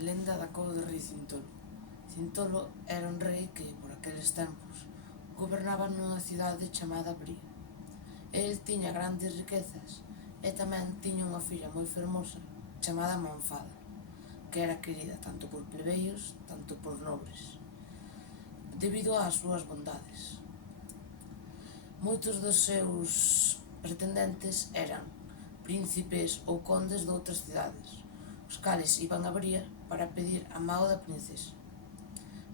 Lenda da cova do rei Cintolo. Cintolo era un rei que, por aqueles tempos, gobernaba nunha cidade chamada Bría. El tiña grandes riquezas e tamén tiña unha filla moi fermosa chamada Manfada, que era querida tanto por plebeios tanto por nobres, debido ás súas bondades. Moitos dos seus pretendentes eran príncipes ou condes de outras cidades, os cales iban a Bría para pedir a mao da princesa.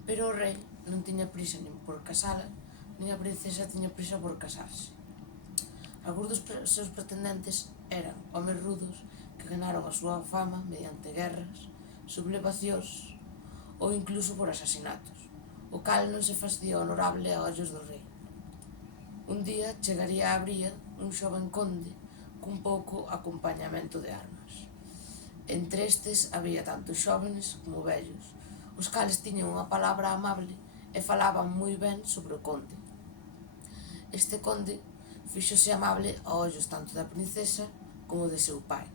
Pero o rei non tiña prisa nin por casala, nin a princesa tiña prisa por casarse. Algúns dos seus pretendentes eran homes rudos que ganaron a súa fama mediante guerras, sublevacións ou incluso por asasinatos, o cal non se facía honorable a ollos do rei. Un día chegaría a Bría un xoven conde cun pouco acompañamento de armas. Entre estes había tanto xóvenes como vellos, os cales tiñan unha palabra amable e falaban moi ben sobre o conde. Este conde fíxose amable a ollos tanto da princesa como de seu pai.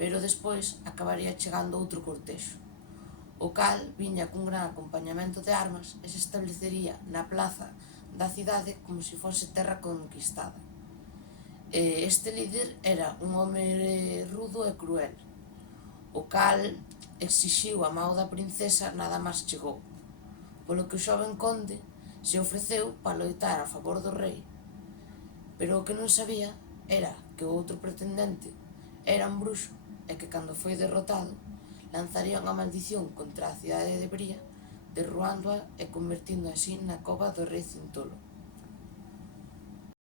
Pero despois acabaría chegando outro cortexo, o cal viña cun gran acompañamento de armas e se establecería na plaza da cidade como se fose terra conquistada. Este líder era un home rudo e cruel, o cal exixiu a mao da princesa nada máis chegou, polo que o xoven conde se ofreceu para loitar a favor do rei, pero o que non sabía era que o outro pretendente era un bruxo e que cando foi derrotado lanzaría unha maldición contra a cidade de Bría, derruándoa e convertindo así na cova do rei Cintolo.